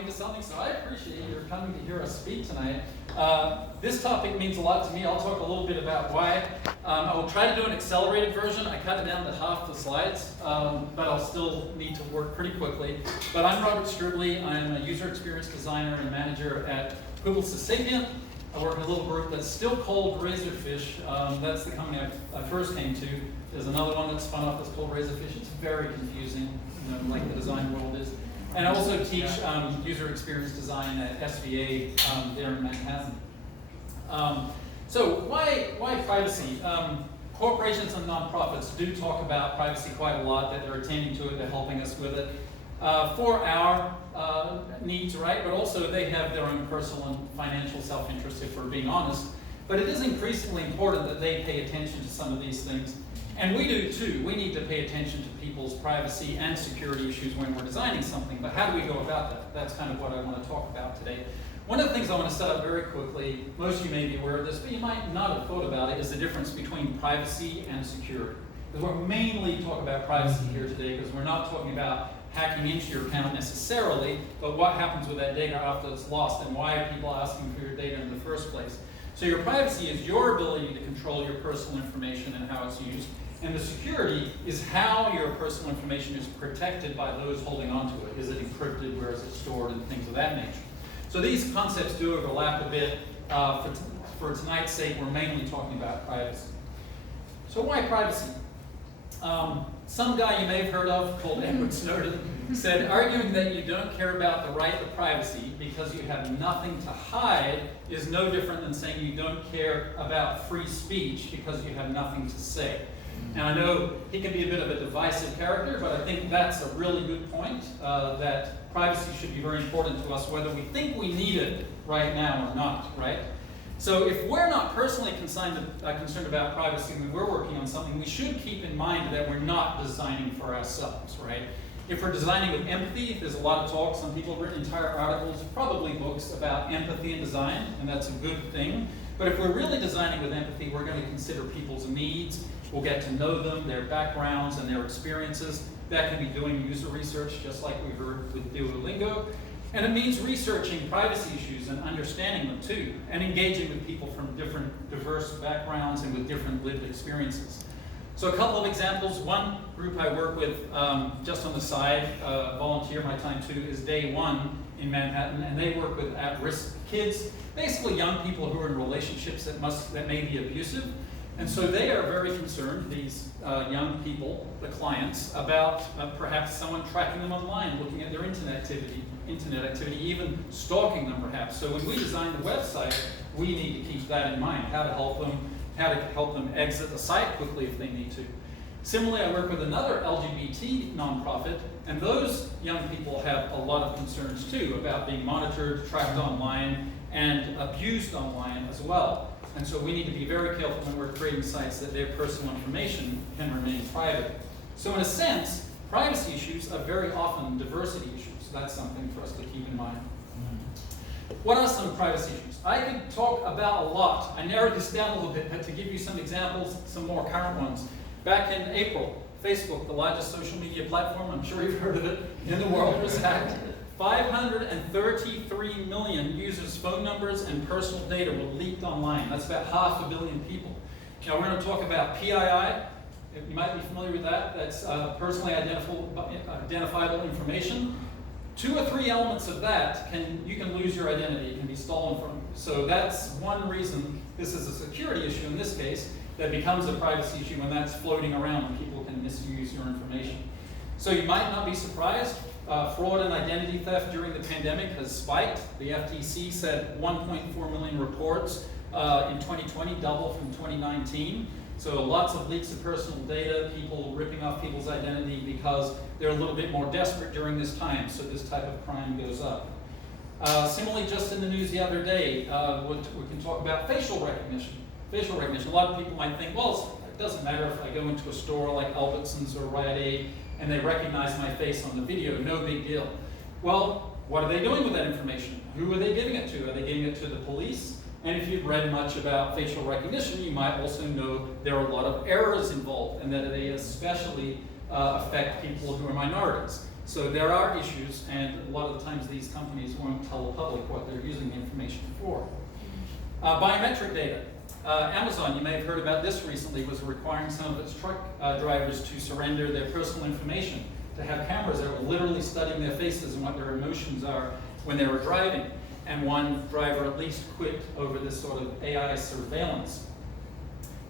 coming to something, so I appreciate your coming to hear us speak tonight. This topic means a lot to me. I'll talk a little bit about why. I will try to do an accelerated version. I cut it down to half the slides, but I'll still need to work pretty quickly. But I'm Robert Stribley. I'm a user experience designer and manager at Publicis Sapient. I work in a little group that's still called Razorfish. That's the company I first came to. There's another one that's spun off that's called Razorfish. It's very confusing, like the design world is. And I also teach user experience design at SVA there in Manhattan. So why privacy? Corporations and nonprofits do talk about privacy quite a lot, that they're attending to it, they're helping us with it for our needs, right? But also they have their own personal and financial self-interest, if we're being honest. But it is increasingly important that they pay attention to some of these things. And we do too. We need to pay attention to people's privacy and security issues when we're designing something. But how do we go about that? That's kind of what I want to talk about today. One of the things I want to set up very quickly, most of you may be aware of this, but you might not have thought about it, is the difference between privacy and security. Because we're mainly talking about privacy here today, because we're not talking about hacking into your account necessarily, but what happens with that data after it's lost, and why are people asking for your data in the first place. So your privacy is your ability to control your personal information and how it's used. And the security is how your personal information is protected by those holding onto it. Is it encrypted? Where is it stored? And things of that nature. So these concepts do overlap a bit. For tonight's sake, we're mainly talking about privacy. So why privacy? Some guy you may have heard of called Edward Snowden said arguing that you don't care about the right to privacy because you have nothing to hide is no different than saying you don't care about free speech because you have nothing to say. And I know he can be a bit of a divisive character, but I think that's a really good point, that privacy should be very important to us, whether we think we need it right now or not, right? So if we're not personally concerned about privacy when we're working on something, we should keep in mind that we're not designing for ourselves, right? If we're designing with empathy, there's a lot of talk. Some people have written entire articles, probably books, about empathy and design, and that's a good thing. But if we're really designing with empathy, we're going to consider people's needs. We'll get to know them, their backgrounds, and their experiences. That can be doing user research, just like we heard with Duolingo. And it means researching privacy issues and understanding them too, and engaging with people from different diverse backgrounds and with different lived experiences. So a couple of examples. One group I work with, just on the side, volunteer my time too, is Day One in Manhattan, and they work with at-risk kids, basically young people who are in relationships that may be abusive. And so they are very concerned, these young people, the clients, about perhaps someone tracking them online, looking at their internet activity, even stalking them perhaps. So when we design the website, we need to keep that in mind, how to help them exit the site quickly if they need to. Similarly, I work with another LGBT nonprofit, and those young people have a lot of concerns too about being monitored, tracked online, and abused online as well. And so we need to be very careful when we're creating sites that their personal information can remain private. So in a sense, privacy issues are very often diversity issues. That's something for us to keep in mind. What are some privacy issues? I could talk about a lot. I narrowed this down a little bit, but to give you some examples, some more current ones. Back in April, Facebook, the largest social media platform, I'm sure you've heard of it, in the world, was hacked. 533 million users' phone numbers and personal data were leaked online. That's about 500 million people. Now we're going to talk about PII. You might be familiar with that. That's personally identifiable information. 2 or 3 elements of that, you can lose your identity. It can be stolen from you. So that's one reason this is a security issue in this case that becomes a privacy issue when that's floating around and people can misuse your information. So you might not be surprised. Fraud and identity theft during the pandemic has spiked. The FTC said 1.4 million reports in 2020, double from 2019. So lots of leaks of personal data, people ripping off people's identity because they're a little bit more desperate during this time, so this type of crime goes up. Similarly, just in the news the other day, we can talk about facial recognition. Facial recognition. A lot of people might think, well, it doesn't matter if I go into a store like Albertsons or Rite Aid and they recognize my face on the video, no big deal. Well, what are they doing with that information? Who are they giving it to? Are they giving it to the police? And if you've read much about facial recognition, you might also know there are a lot of errors involved and that they especially affect people who are minorities. So there are issues, and a lot of the times these companies won't tell the public what they're using the information for. Biometric data. Amazon, you may have heard about this recently, was requiring some of its truck drivers to surrender their personal information, to have cameras that were literally studying their faces and what their emotions are when they were driving. And one driver at least quit over this sort of AI surveillance.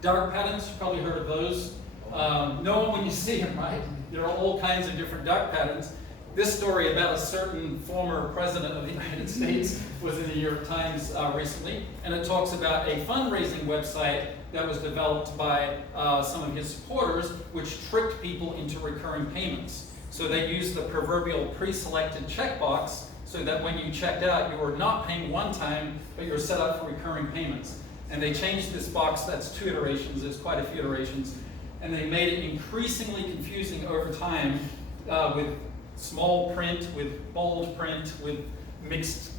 Dark patterns, you've probably heard of those. Know them when you see them, right? There are all kinds of different dark patterns. This story about a certain former president of the United States was in the New York Times recently, and it talks about a fundraising website that was developed by some of his supporters, which tricked people into recurring payments. So they used the proverbial pre-selected checkbox so that when you checked out, you were not paying one time, but you were set up for recurring payments. And they changed this box, that's 2 iterations, there's quite a few iterations, and they made it increasingly confusing over time with small print, with bold print, with mixed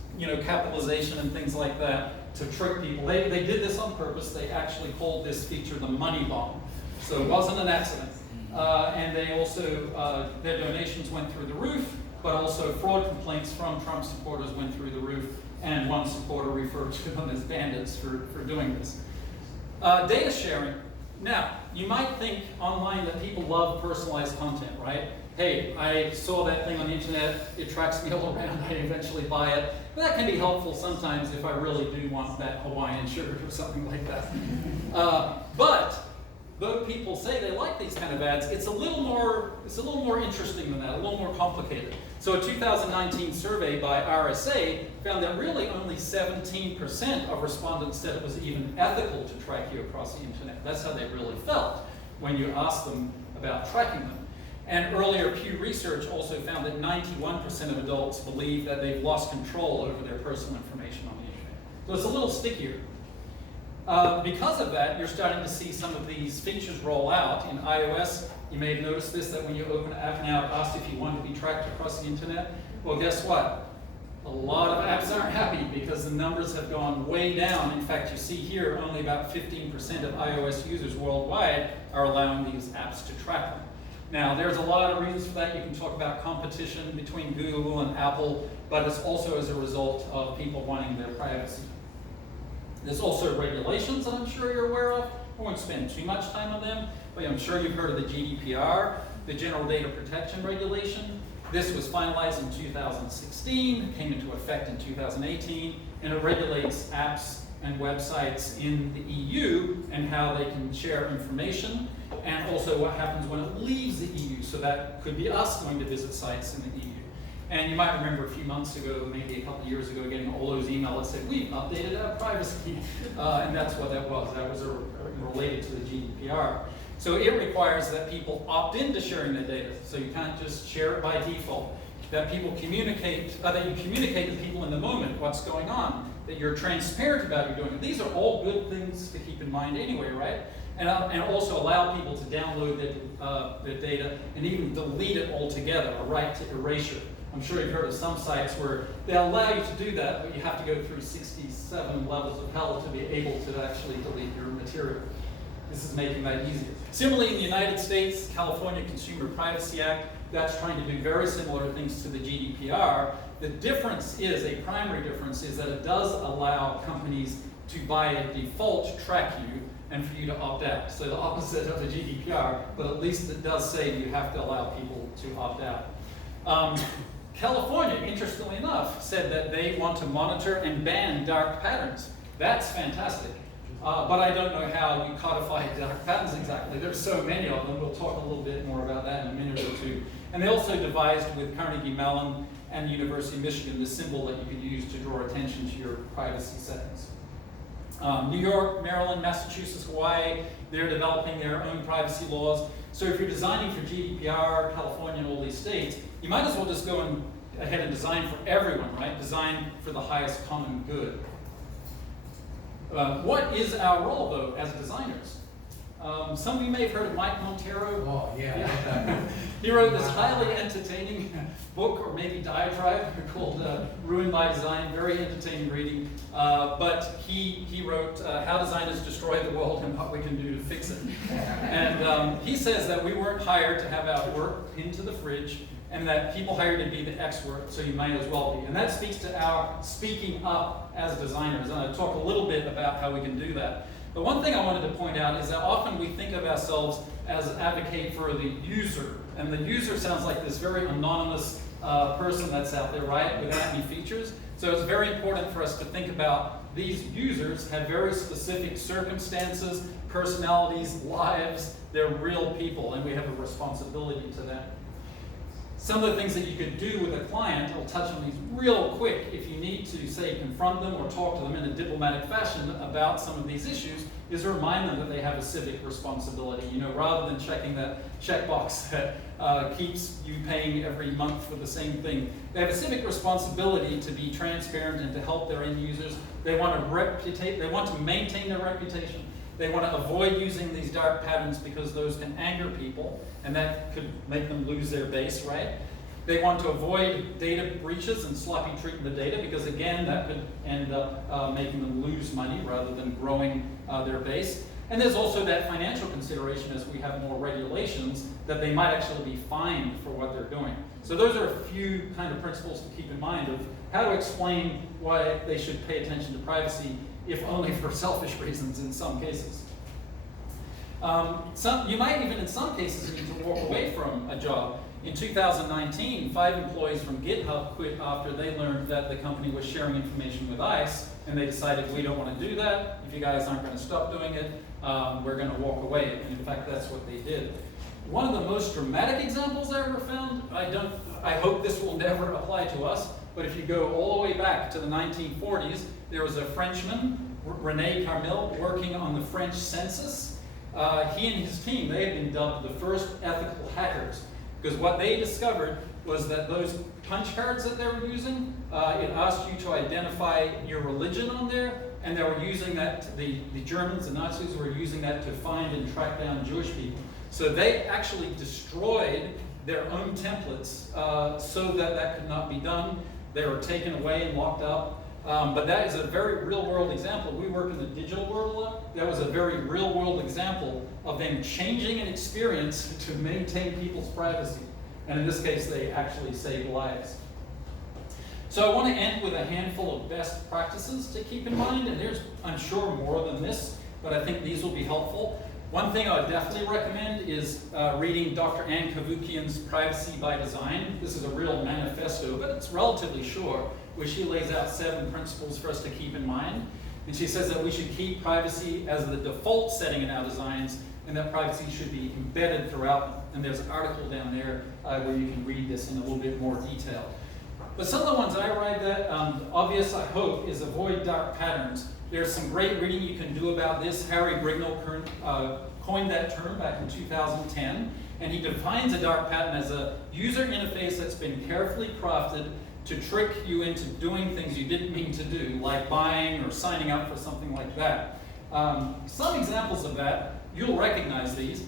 capitalization and things like that to trick people. They did this on purpose. They actually called this feature the money bomb. So it wasn't an accident. And they also, their donations went through the roof, but also fraud complaints from Trump supporters went through the roof, and one supporter referred to them as bandits for doing this. Data sharing. Now, you might think online that people love personalized content, right? Hey, I saw that thing on the internet, it tracks me all around, I eventually buy it. That can be helpful sometimes if I really do want that Hawaiian shirt or something like that. But though people say they like these kind of ads, it's a little more interesting than that, a little more complicated. So a 2019 survey by RSA found that really only 17% of respondents said it was even ethical to track you across the internet. That's how they really felt when you asked them about tracking them. And earlier Pew Research also found that 91% of adults believe that they've lost control over their personal information on the internet. So it's a little stickier. Because of that, you're starting to see some of these features roll out. In iOS, you may have noticed this, that when you open an app now, it asks if you want to be tracked across the internet. Well, guess what? A lot of apps aren't happy because the numbers have gone way down. In fact, you see here, only about 15% of iOS users worldwide are allowing these apps to track them. Now, there's a lot of reasons for that. You can talk about competition between Google and Apple, but it's also as a result of people wanting their privacy. There's also regulations that I'm sure you're aware of. I won't spend too much time on them, but I'm sure you've heard of the Gdpr, the General Data Protection Regulation. This was finalized in 2016, came into effect in 2018, and it regulates apps and websites in the EU and how they can share information, and also what happens when it leaves the EU. So that could be us going to visit sites in the EU. And you might remember a few months ago, maybe a couple of years ago, getting all those emails that said, we've updated our privacy. And that's what that was. That was related to the GDPR. So it requires that people opt into sharing their data. So you can't just share it by default. That people communicate, that you communicate with people in the moment what's going on. That you're transparent about what you're doing. These are all good things to keep in mind anyway, right? And also allow people to download their data and even delete it altogether, a right to erasure. I'm sure you've heard of some sites where they'll allow you to do that, but you have to go through 67 levels of hell to be able to actually delete your material. This is making that easier. Similarly, in the United States, California Consumer Privacy Act, that's trying to do very similar things to the GDPR. The difference is, a primary difference, is that it does allow companies to by a default track you and for you to opt out. So the opposite of the GDPR, but at least it does say you have to allow people to opt out. California, interestingly enough, said that they want to monitor and ban dark patterns. That's fantastic. But I don't know how you codify dark patterns exactly. There's so many of them. We'll talk a little bit more about that in a minute or two. And they also devised with Carnegie Mellon and the University of Michigan the symbol that you could use to draw attention to your privacy settings. New York, Maryland, Massachusetts, Hawaii, they're developing their own privacy laws. So if you're designing for GDPR, California, and all these states, you might as well just go ahead and design for everyone, right? Design for the highest common good. What is our role, though, as designers? Some of you may have heard of Mike Monteiro. Oh, yeah. He wrote this highly entertaining book, or maybe diatribe, called Ruined by Design, very entertaining reading. But he wrote How Designers Destroy the World and What We Can Do to Fix It. And he says that we weren't hired to have our work pinned to the fridge and that people hire you to be the expert, so you might as well be. And that speaks to our speaking up as designers, and I'll talk a little bit about how we can do that. But one thing I wanted to point out is that often we think of ourselves as an advocate for the user, and the user sounds like this very anonymous person that's out there, right, without any features. So it's very important for us to think about these users have very specific circumstances, personalities, lives. They're real people, and we have a responsibility to them. Some of the things that you could do with a client, I'll touch on these real quick if you need to, say, confront them or talk to them in a diplomatic fashion about some of these issues, is remind them that they have a civic responsibility, rather than checking that checkbox that keeps you paying every month for the same thing. They have a civic responsibility to be transparent and to help their end users. They want to maintain their reputation. They want to avoid using these dark patterns because those can anger people, and that could make them lose their base, right? They want to avoid data breaches and sloppy treatment of the data because, again, that could end up making them lose money rather than growing their base. And there's also that financial consideration as we have more regulations that they might actually be fined for what they're doing. So those are a few kind of principles to keep in mind of how to explain why they should pay attention to privacy, if only for selfish reasons in some cases. You might even in some cases need to walk away from a job. In 2019, 5 employees from GitHub quit after they learned that the company was sharing information with ICE, and they decided, we don't want to do that. If you guys aren't going to stop doing it, we're going to walk away. And in fact, that's what they did. One of the most dramatic examples I ever found, I hope this will never apply to us, but if you go all the way back to the 1940s, there was a Frenchman, René Carmel, working on the French census. He and his team, they had been dubbed the first ethical hackers, because what they discovered was that those punch cards that they were using, it asked you to identify your religion on there, and they were using that, the Germans, the Nazis were using that to find and track down Jewish people. So they actually destroyed their own templates so that that could not be done. They were taken away and locked up. But that is a very real-world example. We work in the digital world a lot. That was a very real-world example of them changing an experience to maintain people's privacy. And in this case, they actually saved lives. So I want to end with a handful of best practices to keep in mind. And there's, I'm sure, more than this, but I think these will be helpful. One thing I would definitely recommend is reading Dr. Ann Cavoukian's Privacy by Design. This is a real manifesto, but it's relatively short, where she lays out 7 principles for us to keep in mind. And she says that we should keep privacy as the default setting in our designs, and that privacy should be embedded throughout them. And there's an article down there where you can read this in a little bit more detail. But some of the ones I write that, obvious, I hope, is avoid dark patterns. There's some great reading you can do about this. Harry Brignall coined that term back in 2010, and he defines a dark pattern as a user interface that's been carefully crafted to trick you into doing things you didn't mean to do, like buying or signing up for something like that. Some examples of that, you'll recognize these.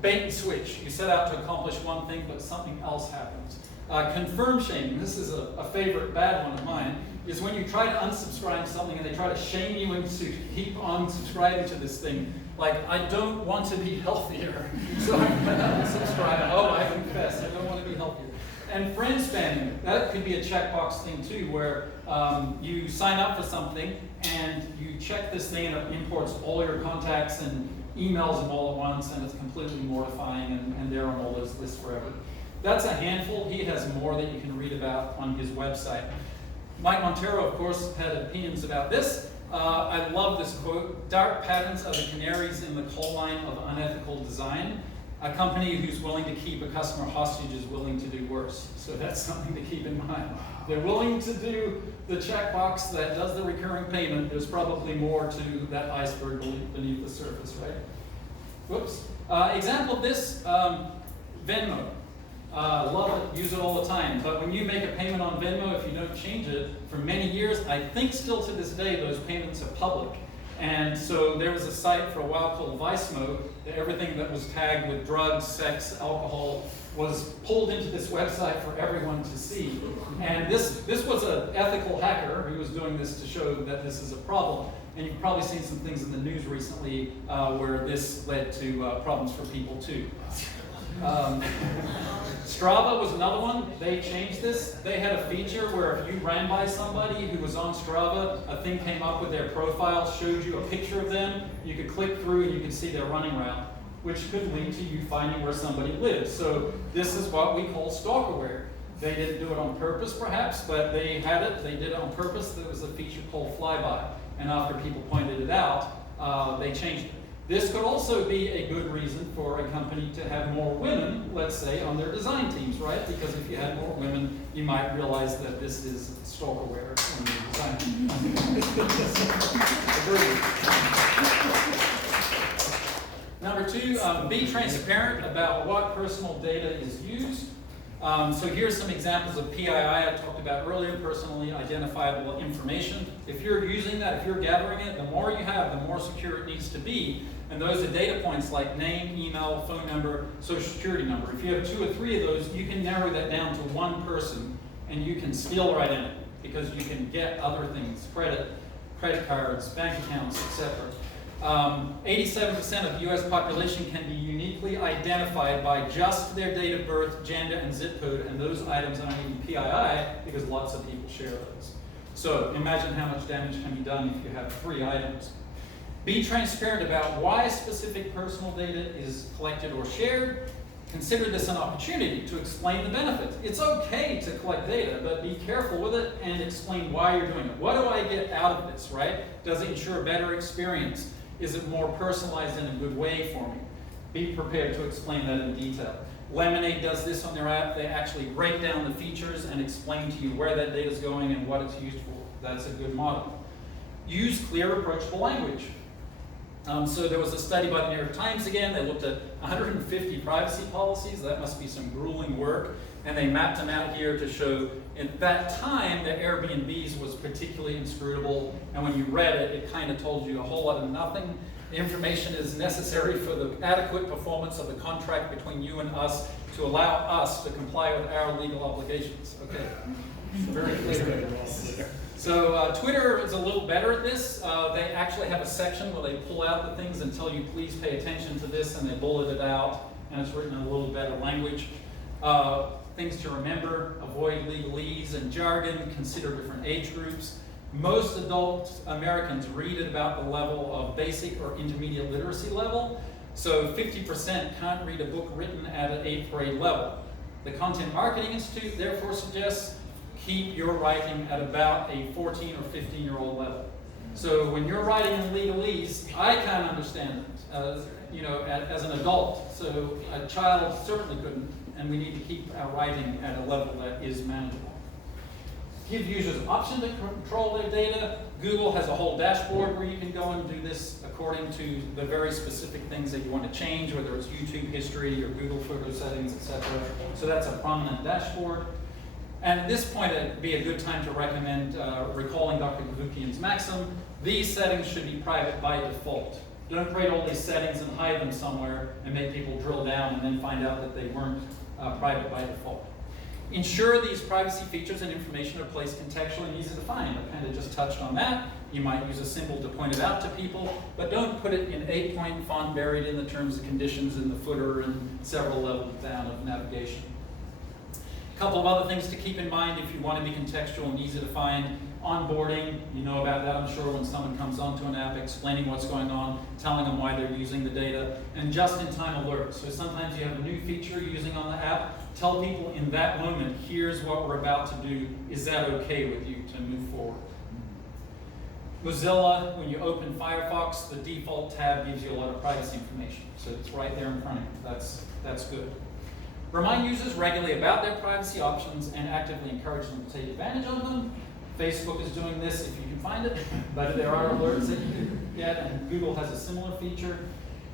Bait and switch. You set out to accomplish one thing, but something else happens. Confirm shaming. This is a favorite bad one of mine, is when you try to unsubscribe something and they try to shame you into keep on subscribing to this thing. Like, I don't want to be healthier, so I'm going to unsubscribe. Oh, I confess, I don't want to be healthier. And friend spamming, that could be a checkbox thing too, where you sign up for something and you check this thing and it imports all your contacts and emails them all at once, and it's completely mortifying, and they're on all those lists forever. That's a handful. He has more that you can read about on his website. Mike Montero, of course, had opinions about this. I love this quote: "Dark patterns are the canaries in the coal mine of unethical design. A company who's willing to keep a customer hostage is willing to do worse." So that's something to keep in mind. They're willing to do the checkbox that does the recurring payment. There's probably more to that iceberg beneath the surface, right? Whoops. Example of this, Venmo. Love it, use it all the time. But when you make a payment on Venmo, if you don't change it, for many years, I think still to this day, those payments are public. And so there was a site for a while called Vicemo, that everything that was tagged with drugs, sex, alcohol was pulled into this website for everyone to see. And this was an ethical hacker who was doing this to show that this is a problem. And you've probably seen some things in the news recently where this led to problems for people too. Strava was another one. They changed this. They had a feature where if you ran by somebody who was on Strava, a thing came up with their profile, showed you a picture of them. You could click through and you could see their running route, which could lead to you finding where somebody lives. So this is what we call stalkerware. They didn't do it on purpose, perhaps, but they had it. They did it on purpose. There was a feature called flyby, and after people pointed it out, they changed it. This could also be a good reason for a company to have more women, let's say, on their design teams, right? Because if you had more women, you might realize that this is stalkerware on your design. Number two, be transparent about what personal data is used. So here's some examples of PII I talked about earlier, personally identifiable information. If you're using that, if you're gathering it, the more you have, the more secure it needs to be. And those are data points like name, email, phone number, social security number. If you have 2 or 3 of those, you can narrow that down to one person and you can steal right in it because you can get other things, credit cards, bank accounts, etc. 87% of the US population can be uniquely identified by just their date of birth, gender, and zip code, and those items aren't even PII because lots of people share those. So imagine how much damage can be done if you have 3 items. Be transparent about why specific personal data is collected or shared. Consider this an opportunity to explain the benefits. It's okay to collect data, but be careful with it and explain why you're doing it. What do I get out of this, right? Does it ensure a better experience? Is it more personalized in a good way for me? Be prepared to explain that in detail. Lemonade does this on their app. They actually break down the features and explain to you where that data is going and what it's used for. That's a good model. Use clear, approachable language. So there was a study by the New York Times again. They looked at 150 privacy policies. That must be some grueling work. And they mapped them out here to show, at that time, the Airbnbs was particularly inscrutable. And when you read it, it kind of told you a whole lot of nothing. The information is necessary for the adequate performance of the contract between you and us to allow us to comply with our legal obligations. Okay, very clear. So Twitter is a little better at this. They actually have a section where they pull out the things and tell you, please pay attention to this, and they bullet it out, and it's written in a little better language. Things to remember: avoid legalese and jargon, consider different age groups. Most adult Americans read at about the level of basic or intermediate literacy level, so 50% can't read a book written at an 8th grade level. The Content Marketing Institute therefore suggests keep your writing at about a 14 or 15-year-old level. So when you're writing in legalese, I can't understand it, as an adult. So a child certainly couldn't, and we need to keep our writing at a level that is manageable. Give users an option to control their data. Google has a whole dashboard where you can go and do this according to the very specific things that you want to change, whether it's YouTube history or Google photo settings, etc. So that's a prominent dashboard. And at this point, it'd be a good time to recommend recalling Dr. Kavukian's maxim. These settings should be private by default. Don't create all these settings and hide them somewhere and make people drill down and then find out that they weren't private by default. Ensure these privacy features and information are placed contextually and easy to find. I kind of just touched on that. You might use a symbol to point it out to people, but don't put it in 8-point font buried in the terms and conditions in the footer and several levels down of navigation. A couple of other things to keep in mind if you want to be contextual and easy to find. Onboarding, you know about that, I'm sure, when someone comes onto an app, explaining what's going on, telling them why they're using the data, and just-in-time alerts. So sometimes you have a new feature you're using on the app, tell people in that moment, here's what we're about to do, is that okay with you to move forward? Mozilla, when you open Firefox, the default tab gives you a lot of privacy information, so it's right there in front of you. That's good. Remind users regularly about their privacy options and actively encourage them to take advantage of them. Facebook is doing this if you can find it, but there are alerts that you can get, and Google has a similar feature.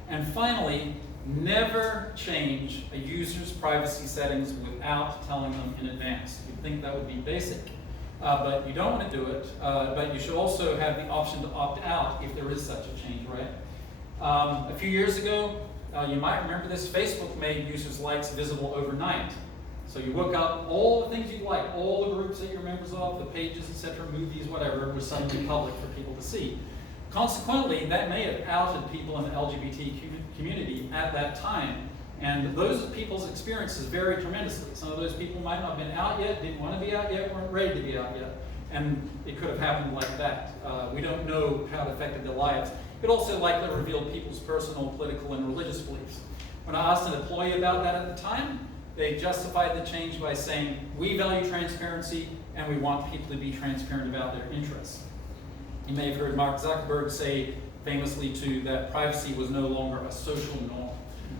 And finally, never change a user's privacy settings without telling them in advance. You'd think that would be basic, but you don't want to do it. But you should also have the option to opt out if there is such a change, right? A few years ago, you might remember this, Facebook made users' likes visible overnight. So you look up all the things you like, all the groups that you're members of, the pages, etc., movies, whatever, were suddenly public for people to see. Consequently, that may have outed people in the LGBT community at that time, And those people's experiences vary tremendously. Some of those people might not have been out yet, didn't want to be out yet, weren't ready to be out yet. And it could have happened like that. We don't know how it affected their lives. It also likely revealed people's personal, political, and religious beliefs. When I asked an employee about that at the time, they justified the change by saying, we value transparency and we want people to be transparent about their interests. You may have heard Mark Zuckerberg say famously too that privacy was no longer a social norm.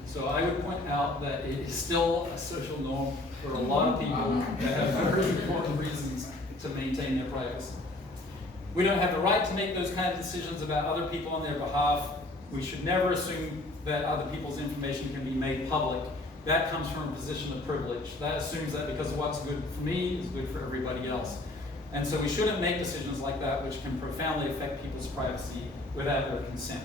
So I would point out that it is still a social norm for a lot of people that have very important reasons to maintain their privacy. We don't have the right to make those kind of decisions about other people on their behalf. We should never assume that other people's information can be made public. That comes from a position of privilege. That assumes that because of what's good for me is good for everybody else. And so we shouldn't make decisions like that which can profoundly affect people's privacy without their consent.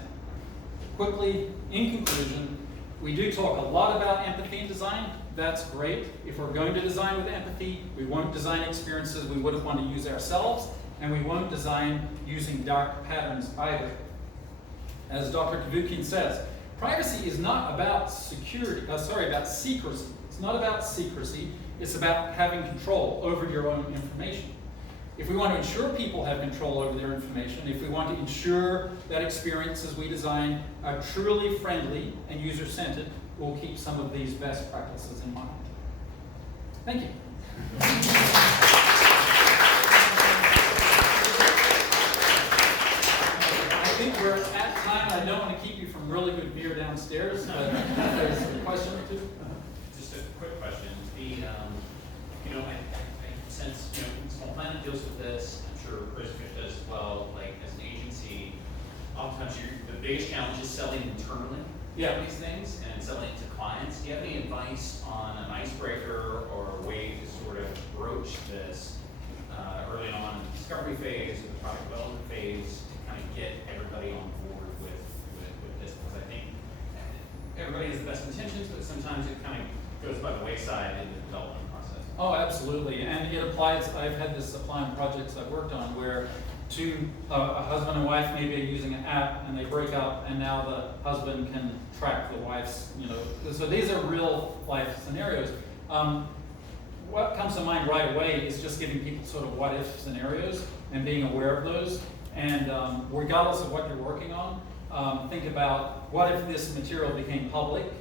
Quickly, in conclusion, we do talk a lot about empathy in design. That's great. If we're going to design with empathy, we won't design experiences we wouldn't want to use ourselves, and we won't design using dark patterns either. As Dr. Kavukian says, privacy is not about secrecy. It's not about secrecy. It's about having control over your own information. If we want to ensure people have control over their information, if we want to ensure that experiences we design are truly friendly and user-centered, we'll keep some of these best practices in mind. Thank you. I think we're at time. I don't want to keep you from really good beer downstairs, but there's a question or two. Just a quick question. I sense, Small Planet deals with this. I'm sure Razorfish does as well. Like, as an agency, oftentimes the biggest challenge is selling internally. These things and selling it to clients. Do you have any advice on an icebreaker or a way to sort of broach this early on in the discovery phase or the product development phase to kind of get everybody on board with this? Because I think everybody has the best intentions, but sometimes it kind of goes by the wayside in the development process. Oh, absolutely. And it applies. I've had this apply on projects I've worked on where a husband and wife maybe are using an app and they break up, and now the husband can track the wife's, so these are real life scenarios. What comes to mind right away is just giving people sort of what if scenarios and being aware of those. And regardless of what you're working on, think about what if this material became public.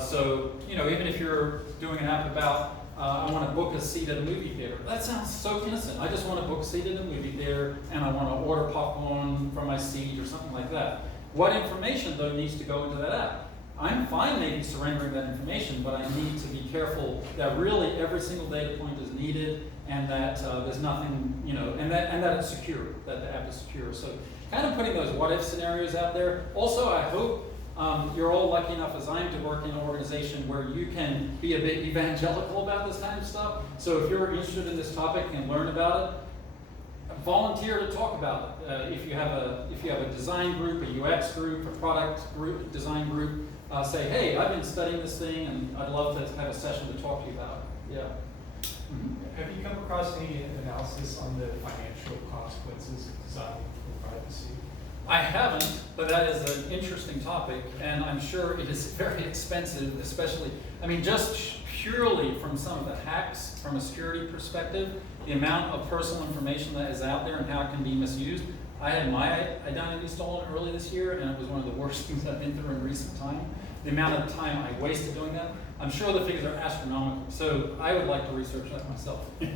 So, even if you're doing an app about I want to book a seat at a movie theater. That sounds so innocent. I just want to book a seat at a movie theater and I want to order popcorn from my seat or something like that. What information, though, needs to go into that app? I'm fine maybe surrendering that information, but I need to be careful that really every single data point is needed and that there's nothing, and that it's secure, that the app is secure. So kind of putting those what if scenarios out there. Also, I hope you're all lucky enough as I am to work in an organization where you can be a bit evangelical about this kind of stuff. So if you're interested in this topic and learn about it, volunteer to talk about it. If you have a design group, a UX group, a product group, design group, say, hey, I've been studying this thing and I'd love to have a session to talk to you about it. Yeah. Mm-hmm. Have you come across any analysis on the financial consequences of designing for privacy? I haven't, but that is an interesting topic, and I'm sure it is very expensive, especially, just purely from some of the hacks from a security perspective, the amount of personal information that is out there and how it can be misused. I had my identity stolen early this year, and it was one of the worst things I've been through in recent time. The amount of time I wasted doing that, I'm sure the figures are astronomical, so I would like to research that myself. You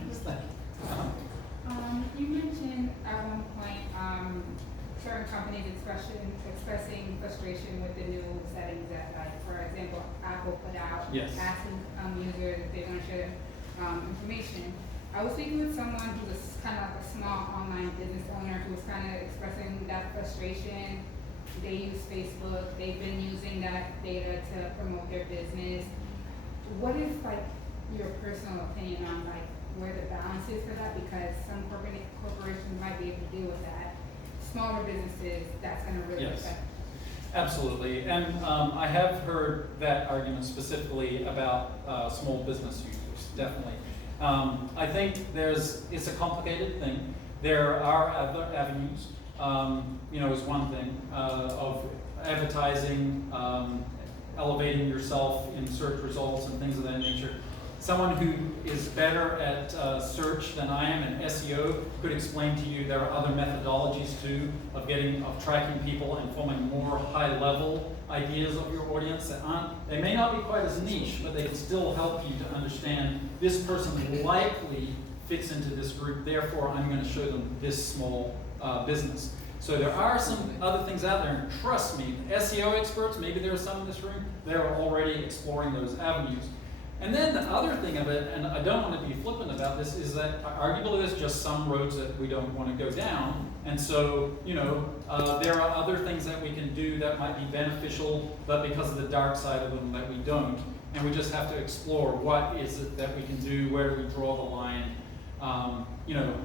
mentioned at one point certain companies expressing frustration with the new settings that, like, for example, Apple put out, asking users if they want to share information. I was speaking with someone who was kind of like a small online business owner who was kind of expressing that frustration. They use Facebook. They've been using that data to promote their business. What is, like, your personal opinion on, like, where the balance is for that? Because some corporations might be able to deal with that. Smaller businesses, that's going to really affect. Absolutely, and I have heard that argument specifically about small business users, definitely. I think it's a complicated thing. There are other avenues, is one thing, of advertising, elevating yourself in search results and things of that nature. Someone who is better at search than I am, and SEO, could explain to you there are other methodologies too of tracking people and forming more high-level ideas of your audience that they may not be quite as niche, but they can still help you to understand this person likely fits into this group, therefore I'm going to show them this small business. So there are some other things out there, and trust me, SEO experts, maybe there are some in this room, they're already exploring those avenues. And then the other thing of it, and I don't want to be flippant about this, is that arguably there's just some roads that we don't want to go down. And so, there are other things that we can do that might be beneficial, but because of the dark side of them that we don't. And we just have to explore what is it that we can do, where do we draw the line.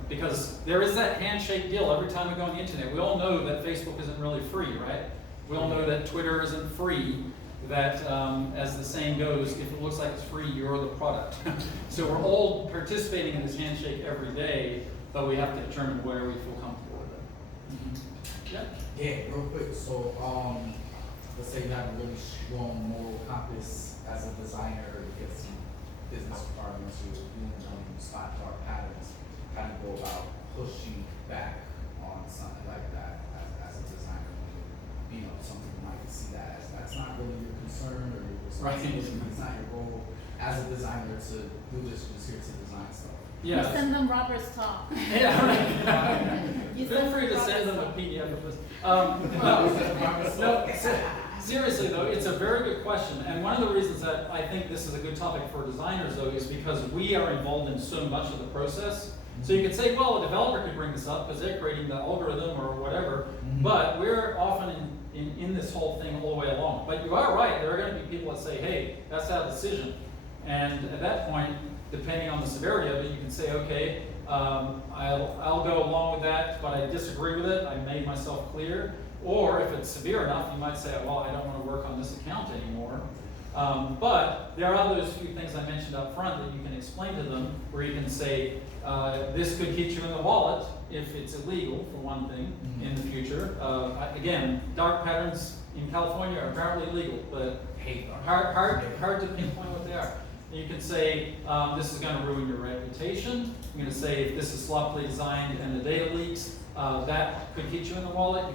Because there is that handshake deal every time we go on the internet. We all know that Facebook isn't really free, right? We all know that Twitter isn't free. That, as the saying goes, if it looks like it's free, you're the product. So we're all participating in this handshake every day, but we have to determine where we feel comfortable with it. Yeah, real quick. So, let's say you have a really strong moral compass as a designer, you get some business requirements, you spot dark patterns. How do you go about pushing back on something like that as a designer? Some people might see that as that's not really your concern or your responsibility. It's not your role as a designer to do this. You're just here to design stuff. Yeah. You send them Robert's talk. Yeah, right. Feel free to send them a PDF of this. No, seriously though, it's a very good question. And one of the reasons that I think this is a good topic for designers though is because we are involved in so much of the process. So you could say, well, a developer could bring this up because they're creating the algorithm or whatever, but we're often in this whole thing all the way along. But you are right, there are going to be people that say, hey, that's our decision. And at that point, depending on the severity of it, you can say, okay, I'll go along with that, but I disagree with it, I made myself clear. Or if it's severe enough, you might say, well, I don't want to work on this account anymore. But there are those few things I mentioned up front that you can explain to them, where you can say, this could hit you in the wallet if it's illegal, for one thing, in the future. Again, dark patterns in California are apparently legal, but hard to pinpoint what they are. You can say, this is going to ruin your reputation. I'm going to say, if this is sloppily designed and the data leaks, that could hit you in the wallet.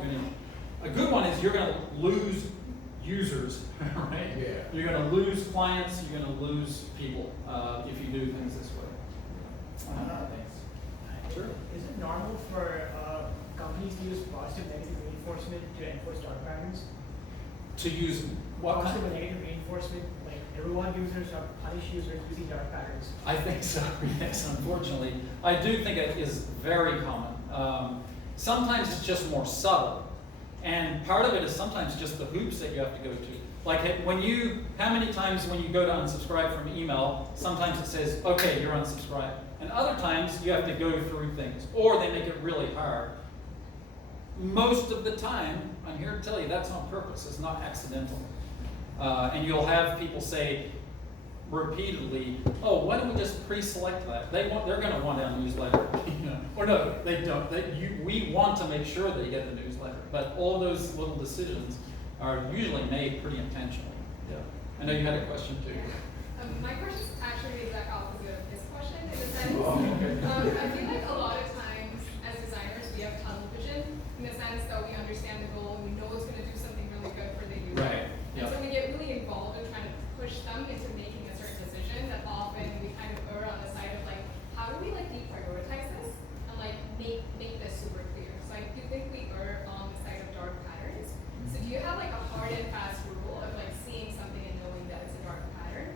A good one is you're going to lose users, right? Yeah. You're going to lose clients, you're going to lose people if you do things this way. Thanks. Sure. Is it normal for companies to use positive negative reinforcement to enforce dark patterns? To use what kind? Positive and negative reinforcement, like everyone users or punish users using dark patterns. I think so, yes, unfortunately. I do think it is very common. Sometimes it's just more subtle. And part of it is sometimes just the hoops that you have to go to. Like how many times when you go to unsubscribe from email, sometimes it says, okay, you're unsubscribed. And other times you have to go through things, or they make it really hard. Most of the time, I'm here to tell you that's on purpose, it's not accidental. And you'll have people say repeatedly, oh, why don't we just pre-select that? They're going to want our newsletter. Or no, they don't. We want to make sure they get the newsletter. But all those little decisions are usually made pretty intentionally. Yeah. I know you had a question too. My question is actually the exact opposite of this question in the sense, I feel like a lot of times as designers we have tunnel vision in the sense that we understand the goal and we know it's going to do something really good for the user. Right. And so we get really involved in trying to push them into making a certain decision that often we kind of err on the side of like, how do we like deprioritize this and like make this super clear? So I do think we err on the side of dark patterns. So do you have like a hard and fast rule of like seeing something and knowing that it's a dark pattern?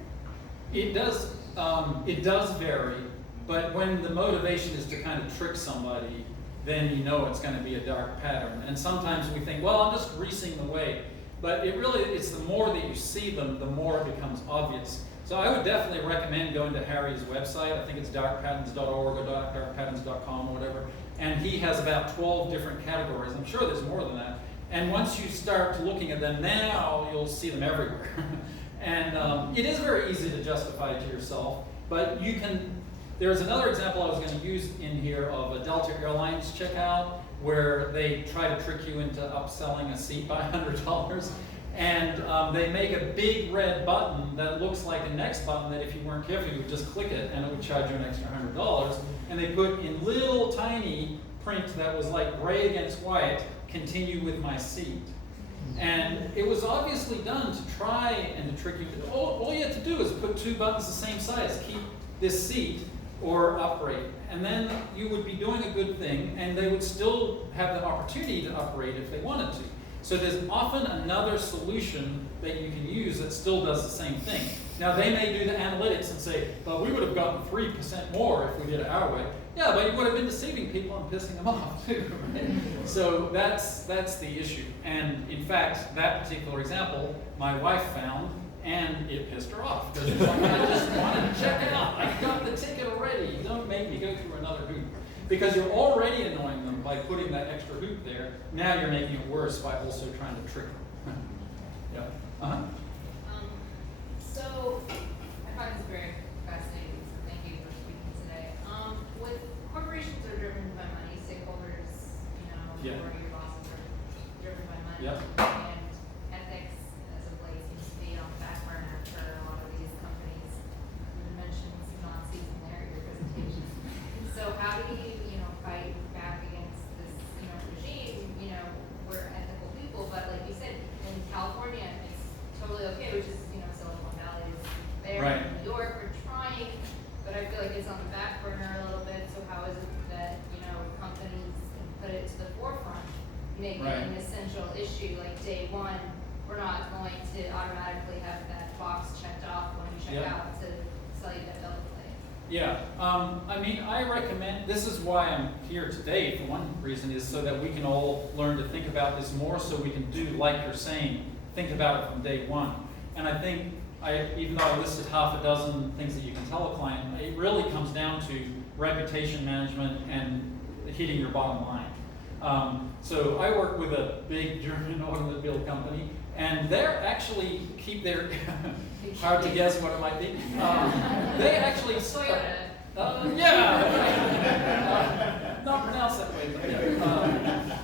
It does vary, but when the motivation is to kind of trick somebody, then you know it's going to be a dark pattern. And sometimes we think, well, I'm just greasing the way. But it's the more that you see them, the more it becomes obvious. So I would definitely recommend going to Harry's website. I think it's darkpatterns.org or darkpatterns.com or whatever. And he has about 12 different categories. I'm sure there's more than that. And once you start looking at them now, you'll see them everywhere. And it is very easy to justify to yourself, but you can, there's another example I was going to use in here of a Delta Airlines checkout where they try to trick you into upselling a seat by $100. And they make a big red button that looks like a next button that if you weren't careful, you would just click it and it would charge you an extra $100. And they put in little tiny print that was like gray against white, continue with my seat. And it was obviously done to try and to trick you. All you have to do is put 2 buttons the same size, keep this seat or upgrade. And then you would be doing a good thing and they would still have the opportunity to upgrade if they wanted to. So there's often another solution that you can use that still does the same thing. Now they may do the analytics and say, but we would have gotten 3% more if we did it our way. Yeah, but you would have been deceiving people and pissing them off too, right? So that's the issue. And in fact, that particular example, my wife found, and it pissed her off. Because she's like, I just wanted to check it out. I got the ticket already. Don't make me go through another hoop. Because you're already annoying them by putting that extra hoop there. Now you're making it worse by also trying to trick them. Yeah. Uh-huh. So I find this very fascinating, so thank you for speaking today. With corporations are driven by money, stakeholders, Yeah. or your bosses are driven by money. Yep. And ethics, as of late, seems to be on the back burner for a lot of these companies. You mentioned some Nazis in there in your presentation. So how do you, fight back against this, regime? We're ethical people, but like you said, in California, it's totally okay, which is, Silicon Valley is there. Right. In New York, we're trying, but I feel like it's on the back burner a little bit. So how is it that, companies can put it to the forefront, make it an essential issue, like day one, we're not going to automatically have that box checked off when we check out to sell you that bill of plate. Yeah, I recommend, this is why I'm here today, for one reason, is so that we can all learn to think about this more, so we can do, like you're saying, think about it from day one. And I think, even though I listed half a dozen things that you can tell a client, it really comes down to reputation management and hitting your bottom line. So I work with a big German automobile company, and they're actually keep their, hard to guess what it might be. They actually, not pronounced that way, but yeah.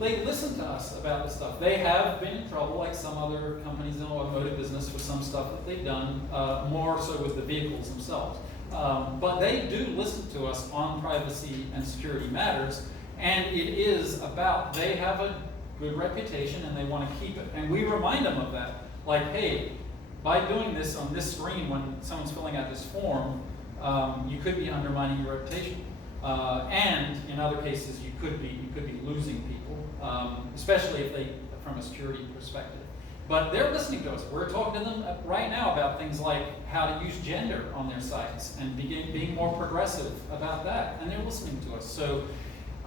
They listen to us about this stuff. They have been in trouble, like some other companies in the automotive business, with some stuff that they've done, more so with the vehicles themselves. But they do listen to us on privacy and security matters, and it is about, they have a good reputation and they want to keep it. And we remind them of that. Like, hey, by doing this on this screen when someone's filling out this form, you could be undermining your reputation. And in other cases, you could be losing people, especially if they, from a security perspective. But they're listening to us. We're talking to them right now about things like how to use gender on their sites and being more progressive about that. And they're listening to us. So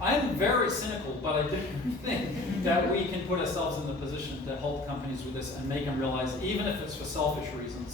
I'm very cynical, but I do think that we can put ourselves in the position to help companies with this and make them realize, even if it's for selfish reasons,